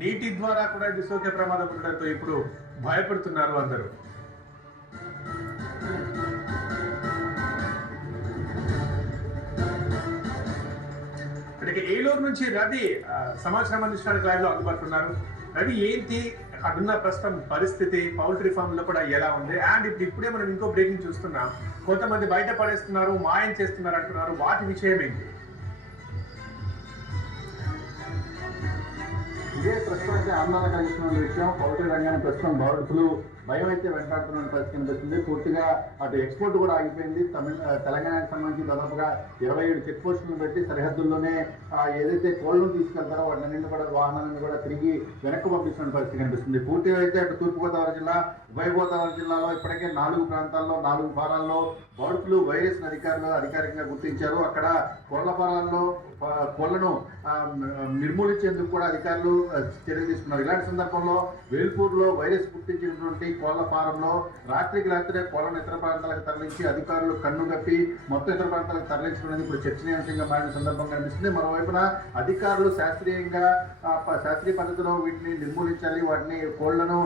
నీటి ద్వారా కూడా ఇది సోకే ప్రమాదం ఉండడంతో ఇప్పుడు భయపడుతున్నారు అందరూ. ఇక్కడికి ఏలూరు నుంచి రవి సమాచారం అందించడానికి లైవ్ లో అందుబాటున్నారు. రవి, ఏంటి అక్కడున్న ప్రస్తుతం పరిస్థితి, పౌల్ట్రీ ఫామ్ లో కూడా ఎలా ఉంది? అండ్ ఇప్పుడే మనం ఇంకో బ్రేకింగ్ చూస్తున్నాం, కొంతమంది బయట పడేస్తున్నారు, మాయం చేస్తున్నారు అంటున్నారు, వాటి విషయం ఏంటి? ఇదే ప్రస్తుతం అయితే ఆందోళన కలిగిస్తున్న విషయం. పౌల్ట్రీ రంగాన్ని ప్రస్తుతం బర్డ్ ఫ్లూ భయం అయితే వెంటాడుతున్న పరిస్థితి కనిపిస్తుంది. పూర్తిగా అటు ఎక్స్పోర్ట్ కూడా ఆగిపోయింది. తెలంగాణకు సంబంధించి దాదాపుగా 27 చెక్ పోస్టులను పెట్టి సరిహద్దుల్లోనే ఏదైతే కోళ్లను తీసుకెళ్తారో వాటిని కూడా వాహనాలను కూడా తిరిగి వెనక్కి పంపిస్తున్న పరిస్థితి కనిపిస్తుంది. పూర్తిగా అయితే అటు తూర్పుగోదావరి జిల్లా, ఉభయ గోదావరి జిల్లాలో ఇప్పటికే 4 ప్రాంతాల్లో 4 ఫారాల్లో బర్డ్ ఫ్లూ వైరస్ అధికారికంగా గుర్తించారు. అక్కడ కోళ్ల ఫారాల్లో కోళ్లను నిర్మూలించేందుకు కూడా అధికారులు చర్యలు తీసుకున్నారు. ఇలాంటి సందర్భంలో వేల్పూర్లో వైరస్ గుర్తించినటువంటి కోళ్ల ఫారంలో రాత్రికి రాత్రే కోళ్లను ఇతర ప్రాంతాలకు తరలించి అధికారులు కన్ను కప్పి మొత్తం ఇతర ప్రాంతాలకు తరలించడం అనేది ఇప్పుడు చర్చనీయాంశంగా మారిన సందర్భం కనిపిస్తుంది. మరోవైపున అధికారులు శాస్త్రీయ పద్ధతిలో వీటిని నిర్మూలించాలి, వాటిని కోళ్లను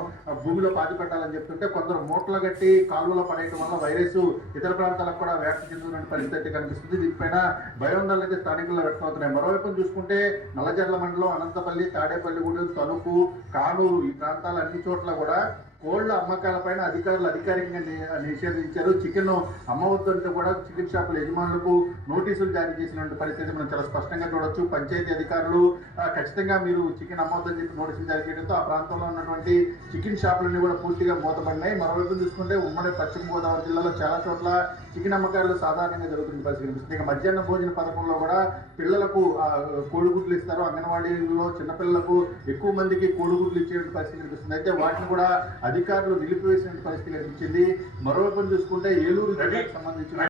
భూమిలో పాతిపెట్టాలని చెప్తుంటే కొందరు మూటలు కట్టి కాలువలో పడేయడం వల్ల వైరస్ ఇతర ప్రాంతాలకు కూడా వ్యాప్తి చెందుతున్న పరిస్థితి కనిపిస్తుంది. దీనిపైన భయోందనలు అయితే స్థానికుల్లో వ్యక్తమవుతున్నాయి. మరోవైపు చూసుకుంటే నల్లజర్ల మండలం, అనంతపల్లి, తాడేపల్లిగూడెం, తణుకు, కానూరు ఈ ప్రాంతాల అన్ని చోట్ల కూడా కోళ్ల అమ్మకాలపైన అధికారులు అధికారికంగా నిషేధించారు. చికెన్ అమ్మవద్దంటూ కూడా చికెన్ షాపుల యజమానులకు నోటీసులు జారీ చేసినటువంటి పరిస్థితి మనం చాలా స్పష్టంగా చూడొచ్చు. పంచాయతీ అధికారులు ఖచ్చితంగా మీరు చికెన్ అమ్మవద్దని చెప్పి నోటీసులు జారీ చేయడంతో ఆ ప్రాంతంలో ఉన్నటువంటి చికెన్ షాపులన్నీ కూడా పూర్తిగా మూతపడినాయి. మరోవైపు చూసుకుంటే ఉమ్మడి పశ్చిమ గోదావరి జిల్లాలో చాలా చోట్ల చికెన్ అమ్మకాలు సాధారణంగా జరుగుతున్న పరిస్థితి కనిపిస్తుంది. ఇక మధ్యాహ్న భోజన పథకంలో కూడా పిల్లలకు కోడిగుడ్లు ఇస్తారు. అంగన్వాడీలో చిన్నపిల్లలకు ఎక్కువ మందికి కోడిగుడ్లు ఇచ్చే పరిస్థితి కనిపిస్తుంది. అయితే వాటిని కూడా అధికారులు నిలిపివేసిన పరిస్థితి కనిపించింది. మరోవైపు చూసుకుంటే ఏలూరు జిల్లాకు సంబంధించిన